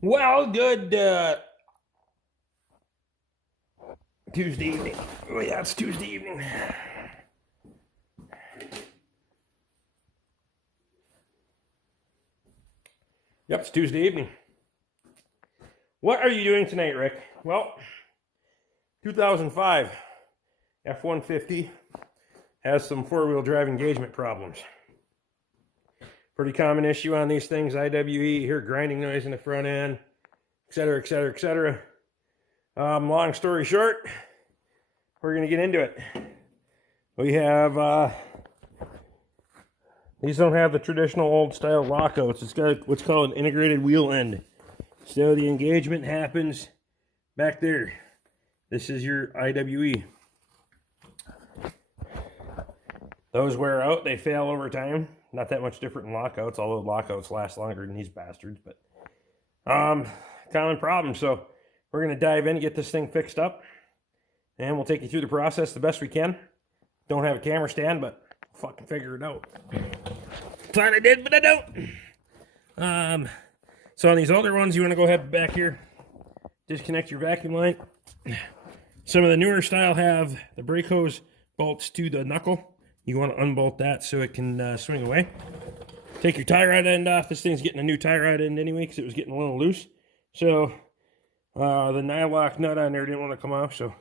Well, good Tuesday evening. Oh, yeah, it's Tuesday evening. Yep, it's Tuesday evening. What are you doing tonight, Rick? Well, 2005 F150 has some four-wheel drive engagement problems. Pretty common issue on these things. IWE, you hear grinding noise in the front end, etc., etc., etc. Long story short, we're going to get into it. We have, these don't have the traditional old style lockouts. It's got what's called an integrated wheel end. So the engagement happens back there. This is your IWE. Those wear out, they fail over time. Not that much different in lockouts, although lockouts last longer than these bastards, but common problem. So we're going to dive in and get this thing fixed up, and we'll take you through the process the best we can. Don't have a camera stand, but I'll fucking figure it out. Thought I did, but I don't. So on these older ones, you want to go ahead back here, disconnect your vacuum line. Some of the newer style have the brake hose bolts to the knuckle. You want to unbolt that so it can swing away. Take your tie rod end off. This thing's getting a new tie rod end anyway because it was getting a little loose. So the nylock nut on there didn't want to come off, so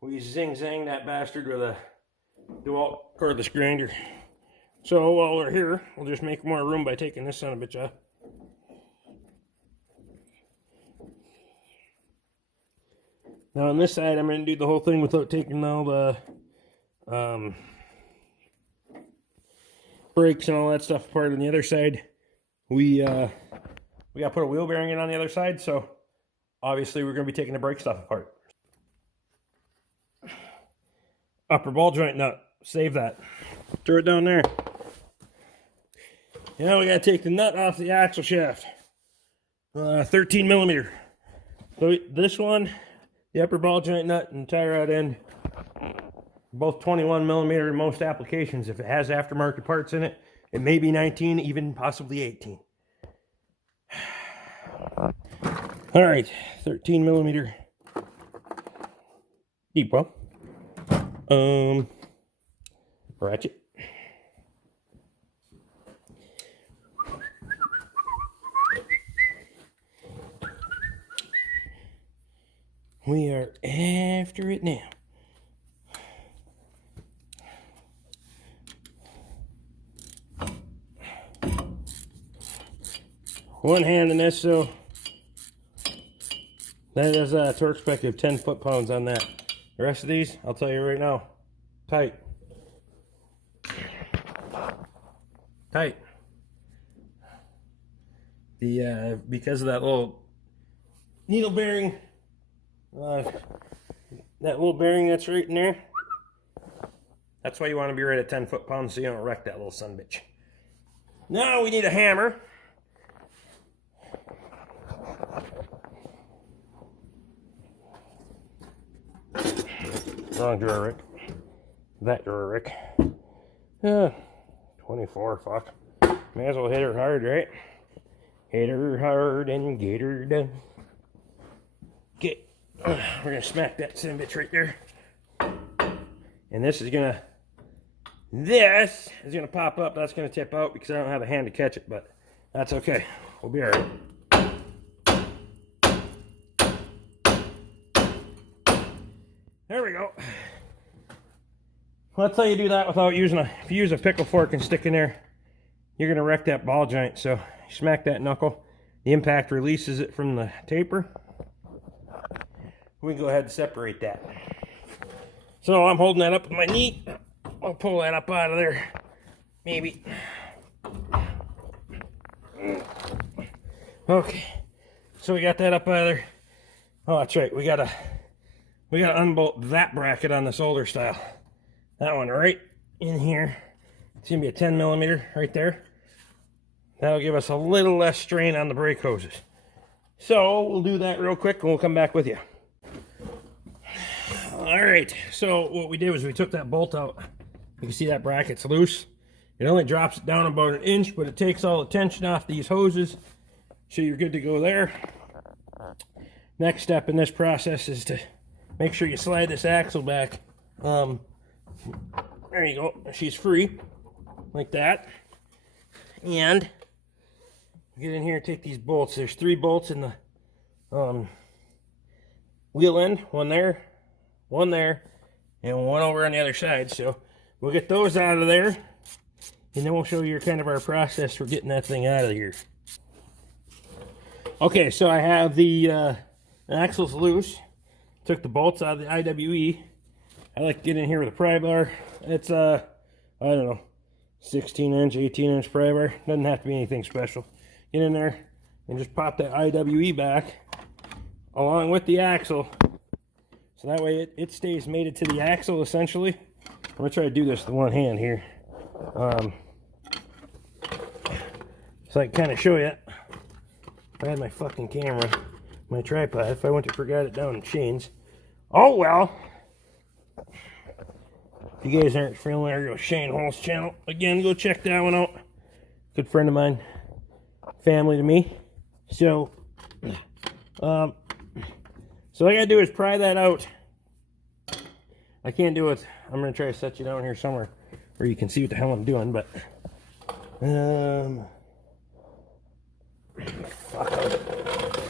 we zing-zang that bastard with a DeWalt cordless grinder. So while we're here, we'll just make more room by taking this son of a bitch off. Now on this side, I'm going to do the whole thing without taking all the brakes and all that stuff apart. On the other side, we got to put a wheel bearing in on the other side, so obviously we're going to be taking the brake stuff apart. Upper ball joint nut, save that. Throw it down there. Now we got to take the nut off the axle shaft. 13 millimeter. So this one, the upper ball joint nut and tie rod end, both 21 millimeter in most applications. If it has aftermarket parts in it, it may be 19, even possibly 18. All right, 13 millimeter deep well. Ratchet. We are after it now. One hand in this, so that is a torque spec of 10 foot-pounds on that. The rest of these, I'll tell you right now, tight. Tight. Because of that little needle bearing, that little bearing that's right in there, that's why you want to be right at 10 foot-pounds so you don't wreck that little sumbitch. Now we need a hammer. Wrong drawer, Rick. That drawer, Rick. 24, fuck. May as well hit her hard, right? Hit her hard and get her done. We're gonna smack that sumbitch right there. And this is gonna pop up. That's gonna tip out because I don't have a hand to catch it, but that's okay. We'll be alright. There we go. Well, that's how you do that without using if you use a pickle fork and stick in there, you're gonna wreck that ball joint. So you smack that knuckle, the impact releases it from the taper. We can go ahead and separate that. So I'm holding that up with my knee. I'll pull that up out of there. Maybe. Okay. So we got that up out of there. Oh, that's right. We gotta unbolt that bracket on this older style. That one right in here. It's gonna be a 10 millimeter right there. That'll give us a little less strain on the brake hoses. So we'll do that real quick and we'll come back with you. All right, so what we did was we took that bolt out. You can see that bracket's loose. It only drops it down about 1 inch, but it takes all the tension off these hoses So you're good to go there. Next step in this process is to make sure you slide this axle back. There you go. She's free, like that. And get in here and take these bolts. There's 3 bolts in the wheel end. One there, and one over on the other side. So we'll get those out of there, and then we'll show you kind of our process for getting that thing out of here. Okay, so I have the axles loose. Took the bolts out of the IWE. I like to get in here with a pry bar. It's I don't know, 16-inch, 18-inch pry bar. Doesn't have to be anything special. Get in there and just pop that IWE back along with the axle. So that way it stays mated to the axle, essentially. I'm going to try to do this with one hand here. So I can kind of show you. If I had my fucking camera, my tripod, if I went to forgot it down in chains. Oh well. If you guys aren't familiar with Shane Hall's channel, again, go check that one out. Good friend of mine. Family to me. So all I gotta do is pry that out. I can't do it. I'm gonna try to set you down here somewhere where you can see what the hell I'm doing, but fuck.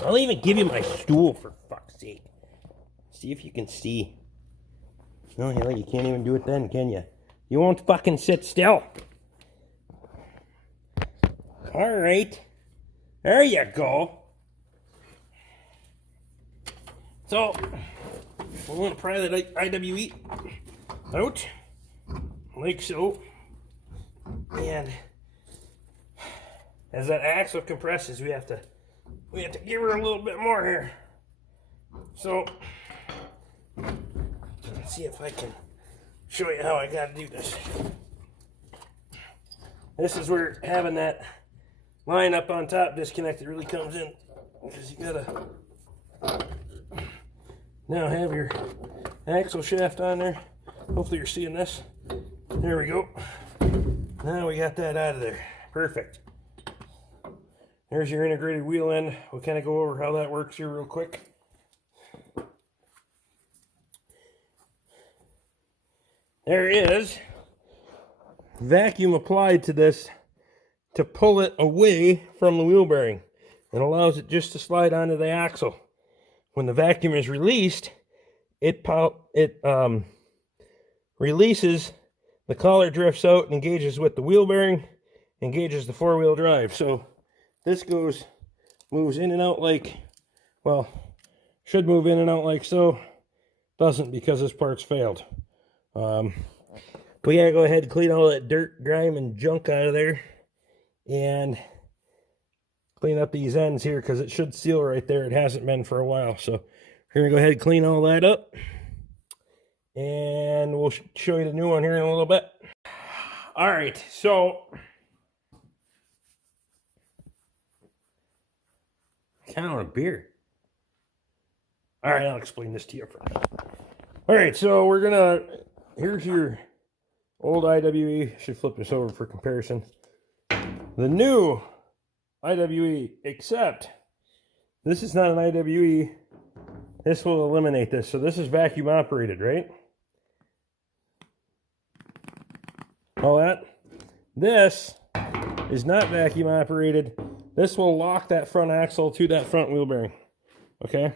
I'll even give you my stool for fuck's sake. See if you can see. No, hell, you can't even do it then, can you? You won't fucking sit still. Alright. There you go. So, we're going to pry that IWE out, like so. And as that axle compresses, we have to give her a little bit more here. So, let's see if I can show you how I got to do this. This is where having that line up on top disconnected really comes in, because you gotta now have your axle shaft on there. Hopefully you're seeing this. There we go. Now we got that out of there. Perfect. There's your integrated wheel end. We'll kind of go over how that works here real quick. There is vacuum applied to this to pull it away from the wheel bearing. It allows it just to slide onto the axle. When the vacuum is released, it releases, the collar drifts out and engages with the wheel bearing, engages the 4-wheel drive. So this moves in and out like, well, should move in and out like so. Doesn't, because this part's failed. We gotta go ahead and clean all that dirt, grime, and junk out of there, and clean up these ends here, because it should seal right there. It hasn't been for a while, so we're gonna go ahead and clean all that up, and we'll show you the new one here in a little bit. All right, so kind of want a beer. All right, I'll explain this to you first. All right, so we're gonna, here's your old IWE. Should flip this over for comparison. The new IWE, except this is not an IWE. This will eliminate this. So this is vacuum operated, right? All that. This is not vacuum operated. This will lock that front axle to that front wheel bearing. Okay.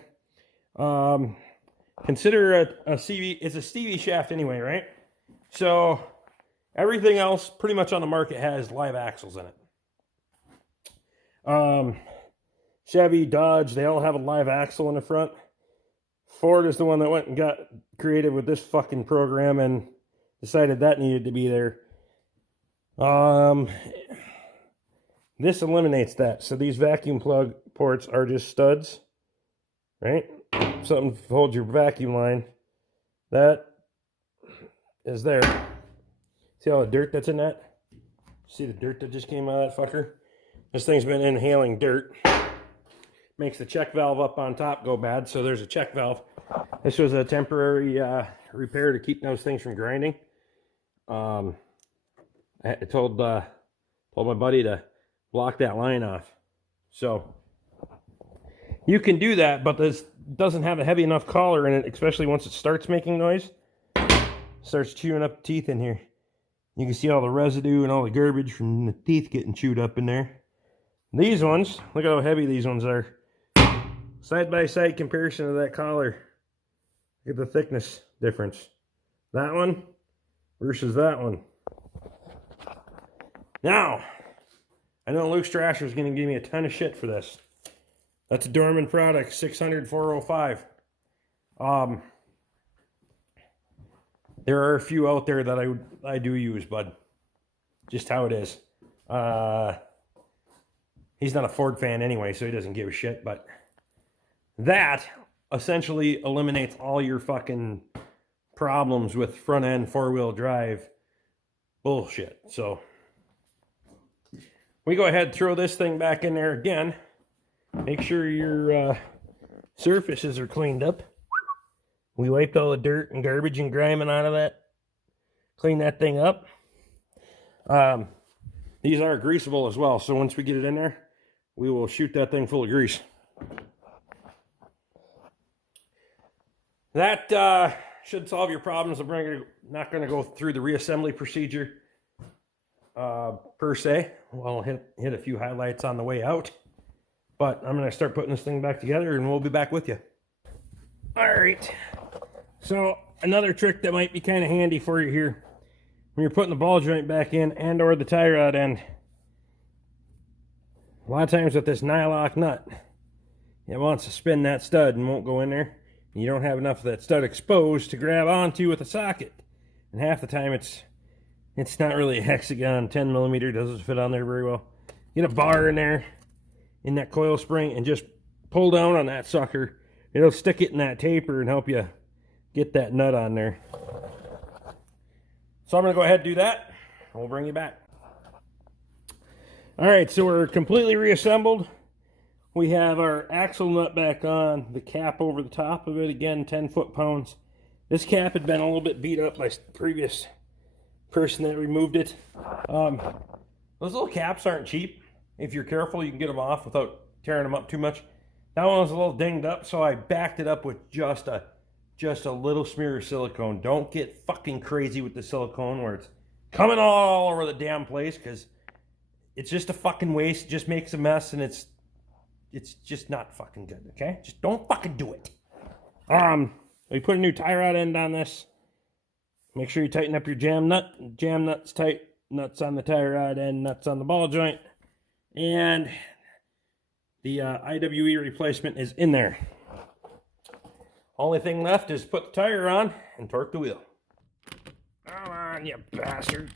Consider a CV, it's a Stevie shaft anyway, right? So everything else pretty much on the market has live axles in it. Chevy, Dodge, they all have a live axle in the front. Ford is the one that went and got creative with this fucking program and decided that needed to be there. This eliminates that. So these vacuum plug ports are just studs, right? Something to hold your vacuum line. That is there. See all the dirt that's in that? See the dirt that just came out of that fucker? This thing's been inhaling dirt. Makes the check valve up on top go bad, so there's a check valve. This was a temporary repair to keep those things from grinding. I told my buddy to block that line off. So You can do that, but this doesn't have a heavy enough collar in it, especially once it starts making noise. Starts chewing up teeth in here. You can see all the residue and all the garbage from the teeth getting chewed up in there. These ones, look at how heavy these ones are. Side-by-side comparison of that collar. Look at the thickness difference. That one versus that one. Now, I know Luke Strasher is going to give me a ton of shit for this. That's a Dorman product, 600 405. There are a few out there that I do use, bud. Just how it is. He's not a Ford fan anyway, so he doesn't give a shit, but that essentially eliminates all your fucking problems with front end four-wheel drive bullshit. So we go ahead and throw this thing back in there again. Make sure your surfaces are cleaned up. We wiped all the dirt and garbage and grime out of that. Clean that thing up. These are greasable as well, so once we get it in there, we will shoot that thing full of grease. That should solve your problems. I'm not going to go through the reassembly procedure per se. Well, I'll hit a few highlights on the way out. But I'm going to start putting this thing back together and we'll be back with you. Alright. So, another trick that might be kind of handy for you here. When you're putting the ball joint back in and or the tie rod end. A lot of times with this nylock nut, it wants to spin that stud and won't go in there. You don't have enough of that stud exposed to grab onto with a socket. And half the time it's not really a hexagon. 10 millimeter doesn't fit on there very well. Get a bar in there, in that coil spring, and just pull down on that sucker. It'll stick it in that taper and help you get that nut on there. So I'm going to go ahead and do that, and we'll bring you back. Alright, so we're completely reassembled. We have our axle nut back on, the cap over the top of it, again 10 foot-pounds. This cap had been a little bit beat up by the previous person that removed it. Those little caps aren't cheap. If you're careful, you can get them off without tearing them up too much. That one was a little dinged up, so I backed it up with just a little smear of silicone. Don't get fucking crazy with the silicone where it's coming all over the damn place, because it's just a fucking waste. It just makes a mess, and it's just not fucking good, okay? Just don't fucking do it. We put a new tie rod end on this. Make sure you tighten up your jam nut. Jam nut's tight. Nuts on the tie rod end, nuts on the ball joint. And the IWE replacement is in there. Only thing left is put the tire on and torque the wheel. Come on, you bastard.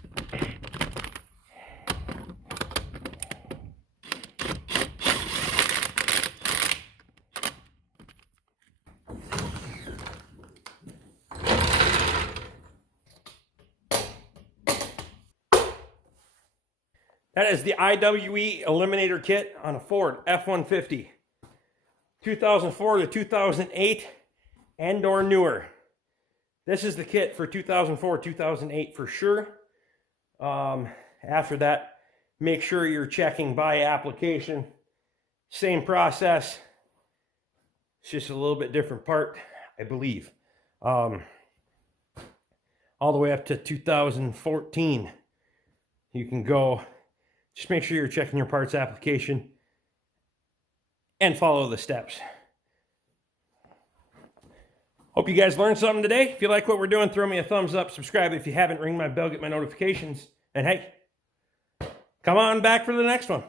That is the IWE Eliminator Kit on a Ford F-150. 2004 to 2008 and or newer. This is the kit for 2004, 2008 for sure. After that, make sure you're checking by application. Same process. It's just a little bit different part, I believe. All the way up to 2014. You can go. Just make sure you're checking your parts application and follow the steps. Hope you guys learned something today. If you like what we're doing, throw me a thumbs up. Subscribe if you haven't. Ring my bell, get my notifications. And hey, come on back for the next one.